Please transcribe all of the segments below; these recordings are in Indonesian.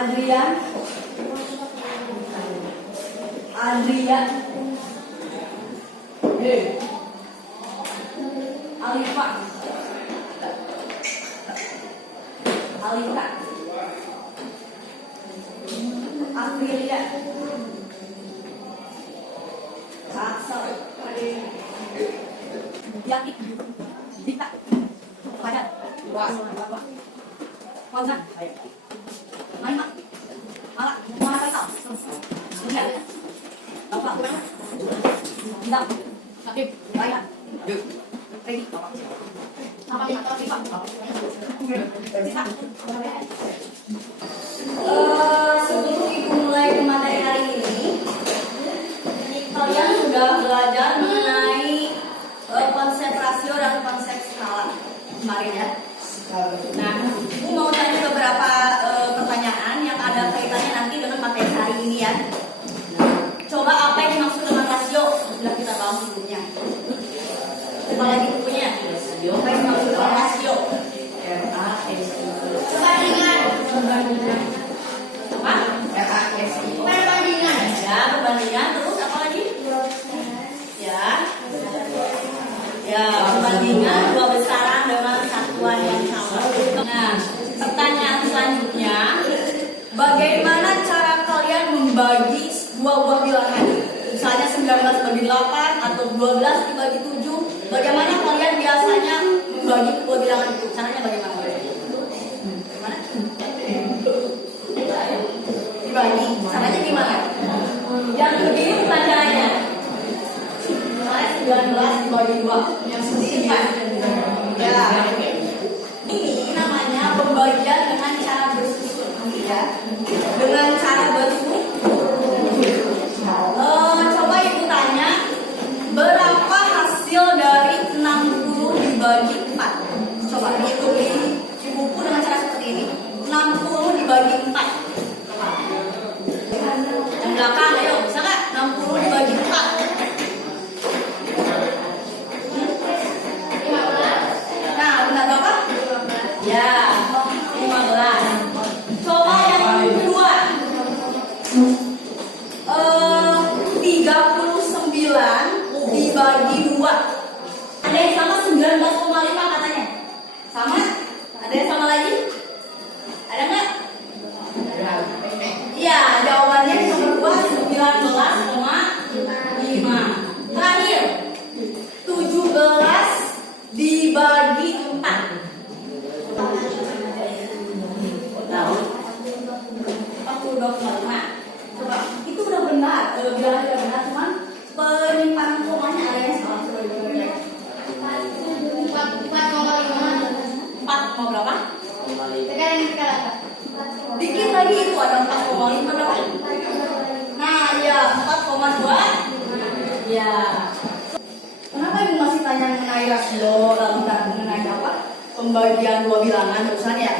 Adrian, Adrian, Alifa, Alita, Aprilia, Kasar, Yaki, Dita, Padat, Fauzan, Maima, Malak, Muhammad Faisal, Dunia, Bapak, Indam, Sakib, Raya, Redi, apa yang kata Siva? Siva. Sebelum ibu mulai ke materi hari ini, kalian sudah belajar mengenai konsep rasio dan konsep skala kemarin ya. Nah, ibu mau tanya beberapa pertanyaan yang ada kaitannya nanti dengan materi hari ini ya. Coba apa yang dimaksud dengan rasio? Sudah kita bahas sebelumnya. Coba lagi bukunya. Apa yang dimaksud dengan rasio? Perbandingan. Apa? Perbandingan. Ya, perbandingan. Terus apa lagi? Ya. Ya, perbandingan dua besaran dengan satuan yang sama. Nah, pertanyaan selanjutnya, bagaimana cara kalian membagi dua buah bilangan? Misalnya 19 bagi 8 atau 12 dibagi 7. Bagaimana kalian biasanya membagi dua bilangan itu? Caranya bagaimana? Gimana? Dibagi. Caranya gimana? Yang begini bukan caranya. Misalnya 19 dibagi 2. Yang sendiri kan? Ya. Ini namanya pembagian dengan cara bersusun. Ya. Dengan cara bersusun. Coba ibu tanya, berapa hasil dari 60 dibagi 4? Coba hitung di buku dengan cara seperti ini. 60 dibagi 4. Yang belakang, ayo, bisa nggak? 60 dibagi 4. Nah, benar berapa? Ya, 15. Coba yang kedua. 39 dibagi 2. Ada yang sama 19,5 katanya. Sama? Ada yang sama lagi? Ada nggak? Iya, jawabannya nomor 2 19,5. Terakhir 17 dibagi 4. Tahu? 42,5. Coba, itu udah benar. Bilangan udah benar, cuman penyimpanan komanya ada yang salah. Coba dicoba. 4 mau berapa? Sekarang. Dikit lagi itu ada 4,5 berapa? Nah, ya 4,2. Ya. Kenapa ibu masih tanya mengenai rasio lalu mengenai apa? Pembagian dua bilangan barusan ya.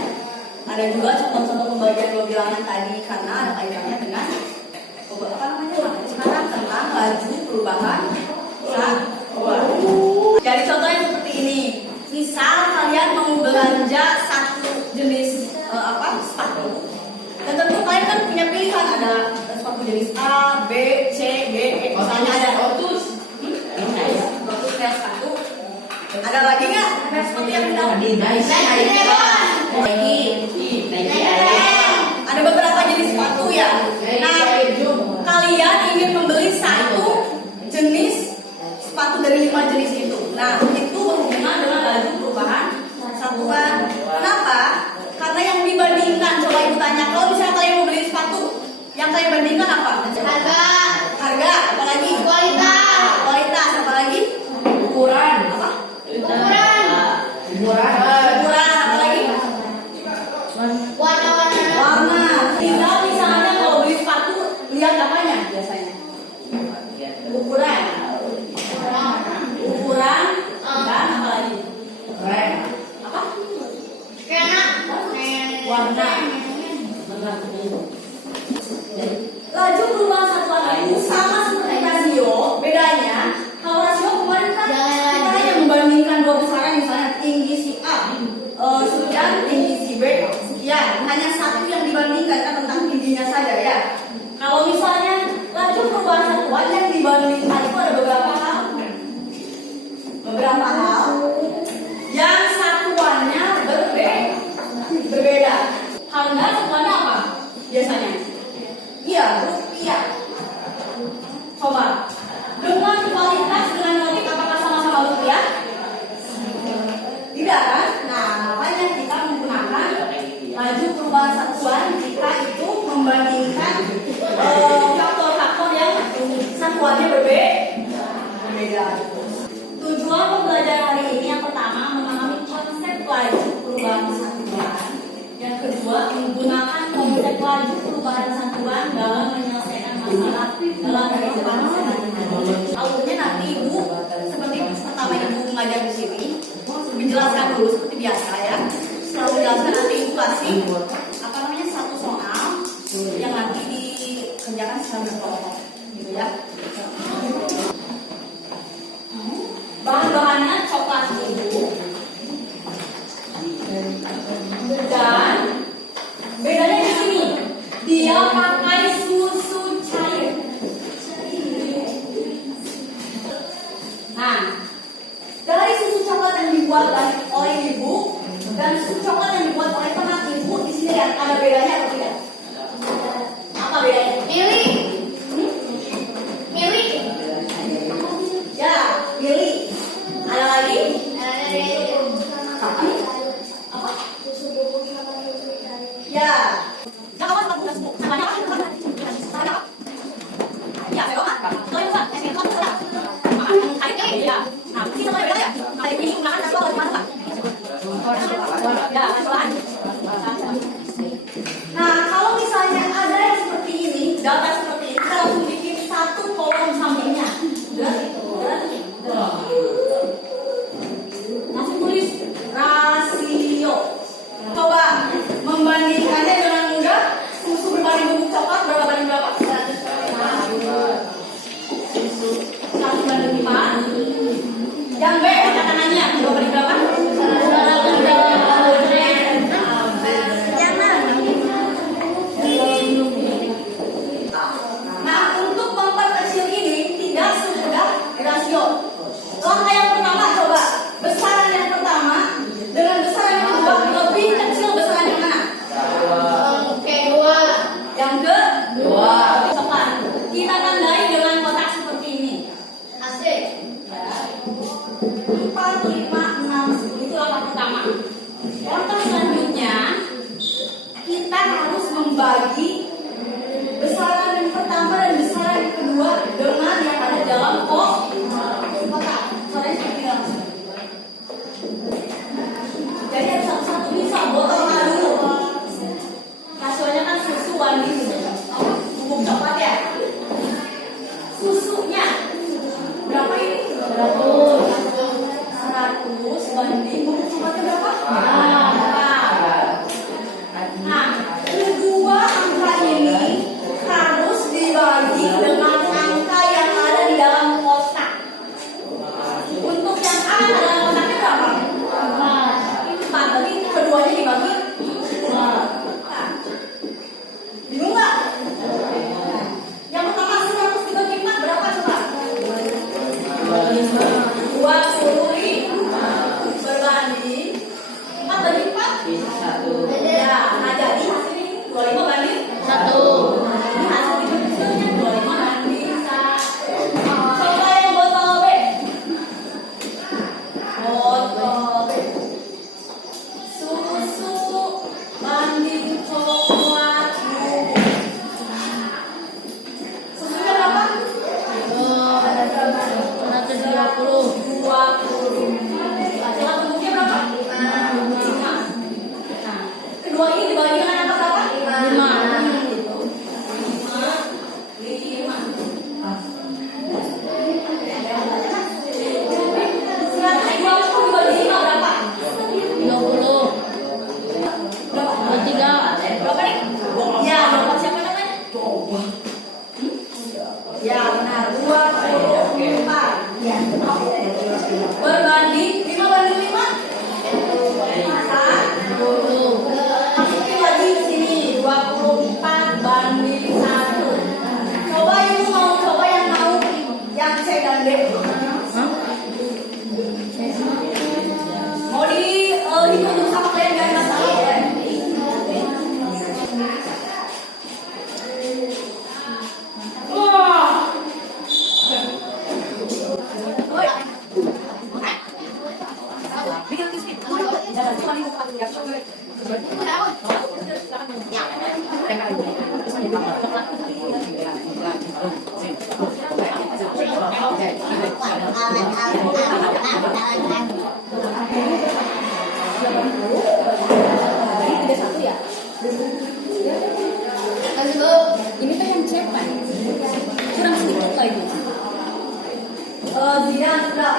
Ada juga contoh-contoh pembagian dua bilangan tadi karena ada kaitannya dengan apa namanya? Sekarang tentang laju perubahan satuan. Jadi contohnya seperti ini. Misal kalian mau belanja satu jenis sepatu. Dan tentu kalian kan punya pilihan, ada sepatu jenis A, B, C, D, E. Misalnya ada Lotus. Lotus kayak sepatu. Ada lagi nggak? Ada seperti yang kita ada beberapa jenis sepatu ya. Nah, kalian ingin membeli satu jenis sepatu dari 5 jenis itu. Nah, itu berhubungan dengan laju perubahan satuan. Kenapa? Karena yang dibandingkan, coba ibu tanya, kalau misalnya kalian mau beli sepatu, yang kalian bandingkan apa? Harga, apalagi? Kualitas, apalagi? Ukuran, apa? Ukuran, apalagi? Warna. Tinggal misalnya kalau beli sepatu, lihat apanya biasanya? Ukuran, dan apa lagi? Apa? Warna. Laju perubahan satuan itu sama seperti rasio. Bedanya, kalau rasio kemarin kan kita hanya membandingkan dua besaran, misalnya tinggi si A sekian, tinggi si B sekian. Hanya satu yang dibandingkan kan tentang Beda kan? Nah, makanya kita menggunakan laju perubahan satuan jika itu membandingkan faktor-faktor yang satuannya berbeda. Tujuan pembelajaran hari ini yang pertama memahami konsep laju perubahan satuan. Yang kedua menggunakan konsep laju perubahan satuan dalam menyelesaikan masalah dalam kehidupan sehari-hari. Alurnya nanti Ibu seperti pertama Ibu mengajar di sini menjelaskan dulu seperti biasa ya. Setelah menjelaskan nanti Ibu kasih satu soal yang nanti dikerjakan secara berkelompok gitu ya. Bahan-bahannya coklat Ibu. Dan bedanya di sini dia pakai susu cair. Nah, dari susu coklat yang dibuat oleh Ibu dan susu coklat yang dibuat oleh teman Ibu di sini ya, ada bedanya atau tidak? Apa bedanya? Milih. Ya, milih. Ada lagi? Apa? Ya. Jangan lupa namanya apa? Ya, ya. Nah, kita mulai belajar ya. Hari ini gunakan nasi goreng mana, Pak? Ya, nah, kalau misalnya ada yang seperti ini, data seperti ini, kita langsung bikin satu kolom sampingnya. Langsung tulis rasio. Coba membandingkannya dengan mudah. Susu berbanding bubuk coklat berapa banding berapa? 1:5. Yang B, angkat tangannya. Berapa banding berapa? Nah, untuk memperkecil ini tidak semudah rasio. Langkah yang pertama, coba besaran yang pertama dengan besaran yang kedua lebih kecil besaran yang mana? Yang kedua. Cepat. Kita tandai dengan kotak seperti ini. Asik. 4, 5, 6, 10. Itu langkah pertama. Langkah selanjutnya kita harus membagi besaran yang pertama dan besaran yang kedua dengan yang ada dalam kotak. Caranya seperti ini. Jadi yang satu-satu bisa botol dulu. Rasionya kan susu banding bubuk coklat ya. Susunya berapa ini? 100 banding bubuk coklatnya berapa? Nah, kedua angka ini harus dibagi dengan angka yang ada di dalam kotak. Untuk yang A dalam kotaknya berapa? 4. Berarti keduanya dibagi 2. Bingung nggak? Yang pertama 100 dibagi 4 berapa coba? 25 berbanding 4 bagi 4 ya, nah jadi hasilnya 25 banding 1. Ini hasil kecilnya 25 banding 1. Coba yang botol B. Botol B. Susu banding coklat bubuk. Susunya berapa? 120. Coklat bubuknya berapa? 5. Nah, kedua ini dibagi dengan angka berapa? 5. Ya, benar. 24. Ya. Berbanding 5 banding 5. Masukin lagi ke sini 24 banding 1. Coba Ibu mau coba yang C dan D. Mau dihitung sama kalian biar nggak salah ya. Bikin Ini tuh yang cepat, kurang sedikit lagi.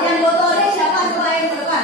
Yang botolnya siapa? Coba yang ke depan.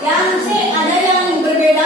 Yang C ada yang berbeda.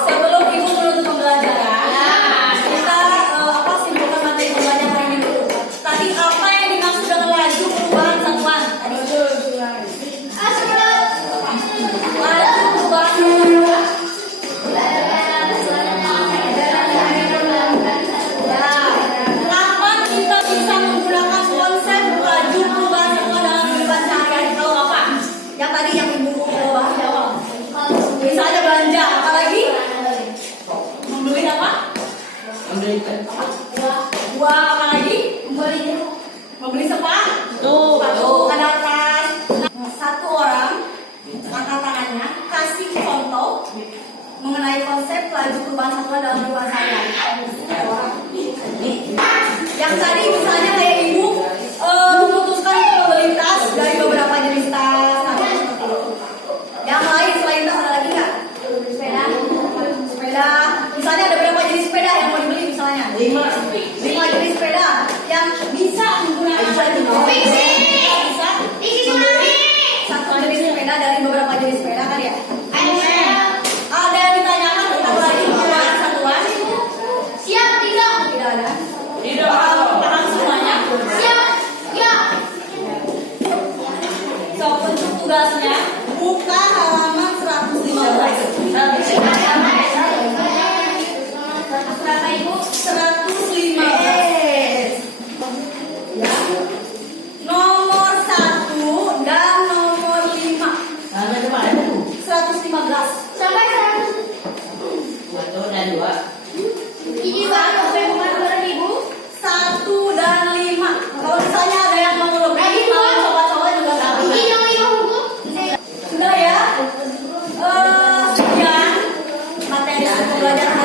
Sebelum ibu menutup pembelajaran, kita simpulkan materi pembelajaran ini dulu. Tadi apa yang dimaksud dengan laju perubahan satuan? Laju perubahan satuan. Kapan kita bisa menggunakan konsep laju perubahan satuan dalam kehidupan sehari-hari? Tahu apa? Yang tadi yang ibu bahas di awal. Misalnya belanja, apalagi? Membeli apa? Buah, apalagi? Membeli sepatu. Ada tas. Satu orang angkat tangannya, kasih contoh mengenai konsep laju perubahan satuan dalam kehidupan sehari-hari. Yang tadi misalnya kayak ibu memutuskan untuk membeli tas dari beberapa jenis tas. Yang lain selain tas ada lagi nggak? Sepeda. Misalnya ada berapa jenis sepeda yang mau dibeli misalnya? 5 jenis sepeda yang bisa menggunakan laju perubahan. Bisa membeli satu jenis sepeda dari beberapa jenis sepeda kan ya? Ada yang ditanyakan tentang laju perubahan satuan? Tidak ada. Paham semuanya? So, untuk tugasnya buka halaman 115. Berapa ibu? 115. Ya. Nomor 1 dan nomor 5. 115. Sampai 100. Ini baru bareng ibu. 1 dan 5. Kalau misalnya ada yang mau lebih, coba-coba juga sama. Ini yang 5 hukum. Sudah ya? Sekian materi pembelajaran